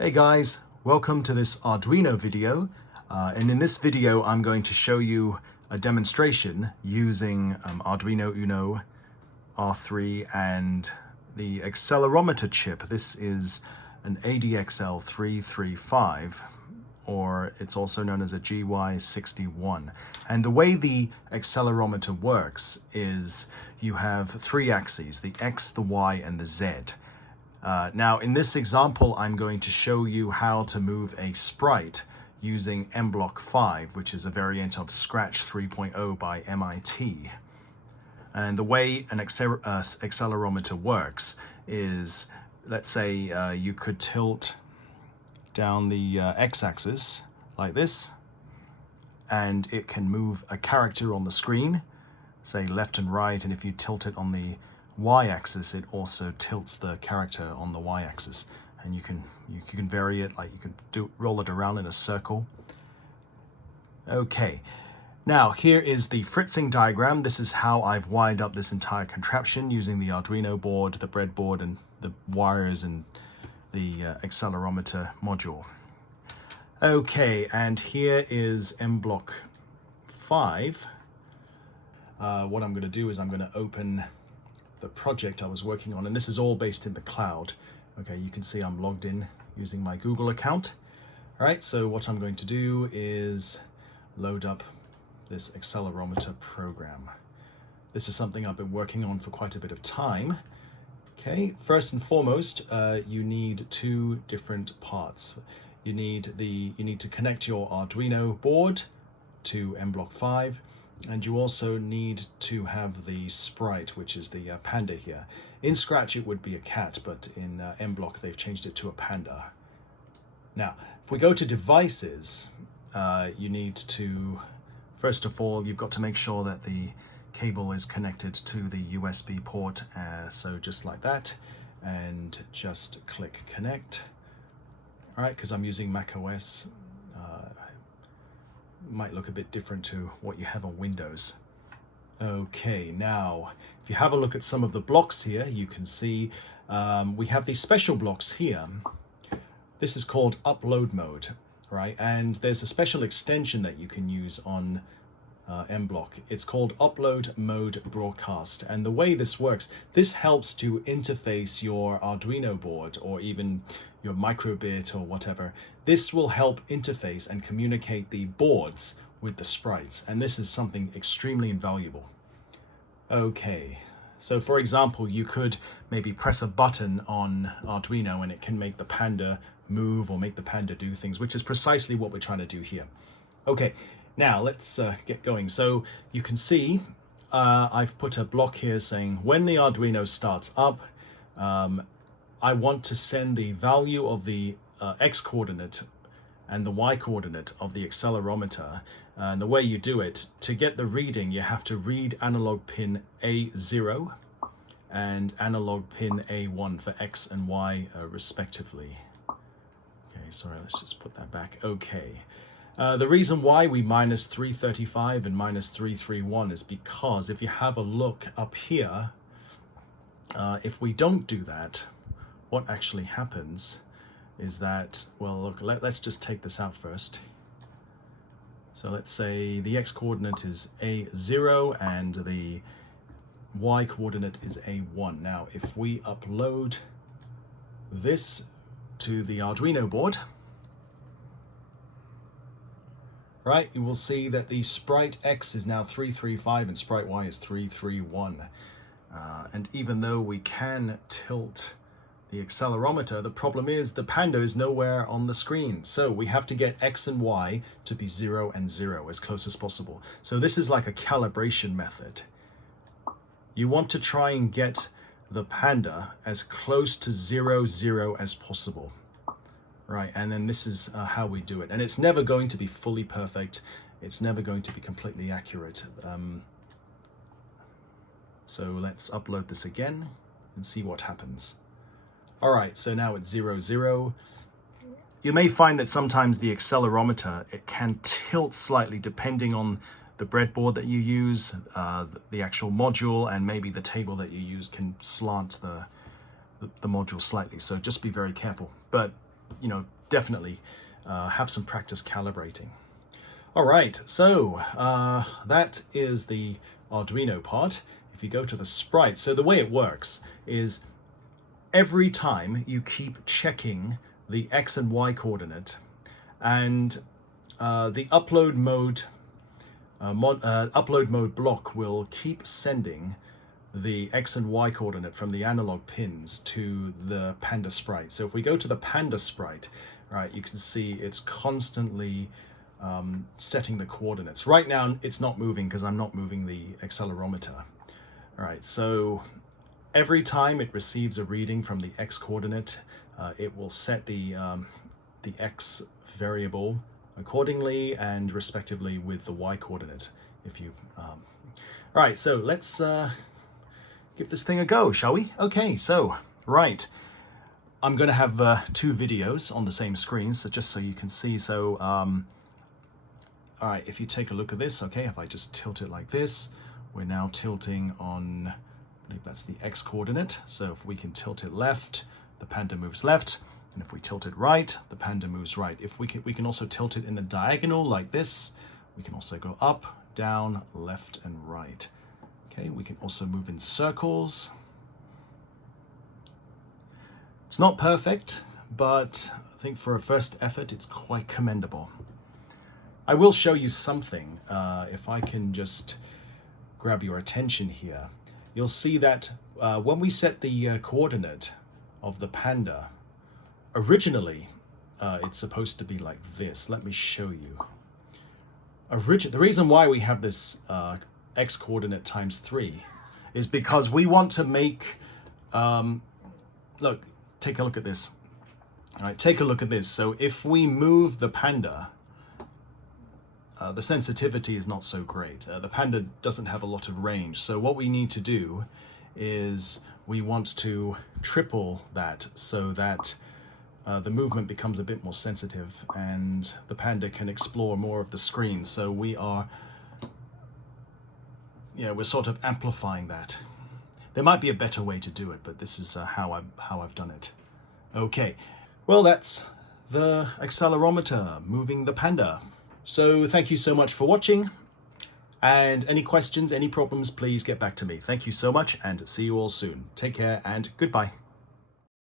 Hey guys, welcome to this Arduino video. And in this video, I'm going to show you a demonstration using Arduino Uno R3 and the accelerometer chip. This is an ADXL335, or it's also known as a GY-61. And the way the accelerometer works is you have three axes, the X, the Y, and the Z. Now, in this example, I'm going to show you how to move a sprite using mBlock 5, which is a variant of Scratch 3.0 by MIT. And the way an accelerometer works is, let's say you could tilt down the x-axis like this, and it can move a character on the screen, say left and right, and if you tilt it on the y-axis, it also tilts the character on the y-axis, and you can vary it, like you can roll it around in a circle. Okay, now here is the fritzing diagram. This is how I've wired up this entire contraption using the Arduino board, the breadboard, and the wires and the accelerometer module. Okay, and here is mBlock 5. What I'm going to do is I'm going to open the project I was working on, and this is all based in the cloud. Okay, you can see I'm logged in using my Google account. All right, so what I'm going to do is load up this accelerometer program. This is something I've been working on for quite a bit of time. Okay, first and foremost, you need two different parts. You need to connect your Arduino board to mBlock 5. And you also need to have the sprite, which is the panda here. In Scratch, it would be a cat, but in mBlock, they've changed it to a panda. Now, if we go to devices, you need to, first of all, you've got to make sure that the cable is connected to the USB port. So just like that, and just click connect. All right, because I'm using macOS. Might look a bit different to what you have on Windows. Okay, now if you have a look at some of the blocks here, you can see we have these special blocks here. This is called upload mode, right? And there's a special extension that you can use on mBlock. It's called upload mode broadcast. And the way this works, this helps to interface your Arduino board or even your microbit or whatever. This will help interface and communicate the boards with the sprites, and this is something extremely invaluable. Okay, so for example, you could maybe press a button on Arduino and it can make the panda move or make the panda do things, which is precisely what we're trying to do here. Okay, now let's get going. So you can see I've put a block here saying when the Arduino starts up, I want to send the value of the X coordinate and the Y coordinate of the accelerometer. And the way you do it, to get the reading, you have to read analog pin A0 and analog pin A1 for X and Y respectively. Okay, sorry, let's just put that back. Okay. The reason why we minus 335 and minus 331 is because if you have a look up here, if we don't do that, what actually happens is that, well, look, let's just take this out first. So let's say the X coordinate is A0 and the Y coordinate is A1. Now, if we upload this to the Arduino board, right, you will see that the sprite X is now 335 and sprite Y is 331. And even though we can tilt the accelerometer, the problem is the panda is nowhere on the screen. So we have to get X and Y to be 0 and 0 as close as possible. So this is like a calibration method. You want to try and get the panda as close to 0, 0 as possible. Right, and then this is how we do it. And it's never going to be fully perfect. It's never going to be completely accurate. So let's upload this again and see what happens. All right, so now it's 0, 0. You may find that sometimes the accelerometer, it can tilt slightly depending on the breadboard that you use, the actual module, and maybe the table that you use can slant the module slightly. So just be very careful. But you know, definitely have some practice calibrating. All right, so that is the Arduino part. If you go to the sprite, so the way it works is every time you keep checking the X and Y coordinate, and the upload mode block will keep sending the X and Y coordinate from the analog pins to the Panda sprite. So if we go to the Panda sprite, right, you can see it's constantly setting the coordinates. Right now it's not moving because I'm not moving the accelerometer. All right, so every time it receives a reading from the X coordinate, it will set the X variable accordingly and respectively with the Y coordinate. If you, all right, so let's give this thing a go, shall we? Okay, so right, I'm going to have 2 videos on the same screen, so just so you can see. So, all right, if you take a look at this, okay, if I just tilt it like this, we're now tilting on, I believe that's the X coordinate. So if we can tilt it left, the Panda moves left. And if we tilt it right, the Panda moves right. If we can also tilt it in the diagonal like this. We can also go up, down, left, and right. Okay, we can also move in circles. It's not perfect, but I think for a first effort, it's quite commendable. I will show you something. If I can just grab your attention here, you'll see that when we set the coordinate of the Panda, originally, it's supposed to be like this. Let me show you. The reason why we have this X coordinate times 3 is because we want to make, look, take a look at this. All right, take a look at this. So if we move the Panda, the sensitivity is not so great. The Panda doesn't have a lot of range. So what we need to do is we want to triple that so that the movement becomes a bit more sensitive and the Panda can explore more of the screen. So we are, we're sort of amplifying that. There might be a better way to do it, but this is how I've done it. Okay, well, that's the accelerometer moving the Panda. So thank you so much for watching, and any questions, any problems, please get back to me. Thank you so much and see you all soon. Take care and goodbye.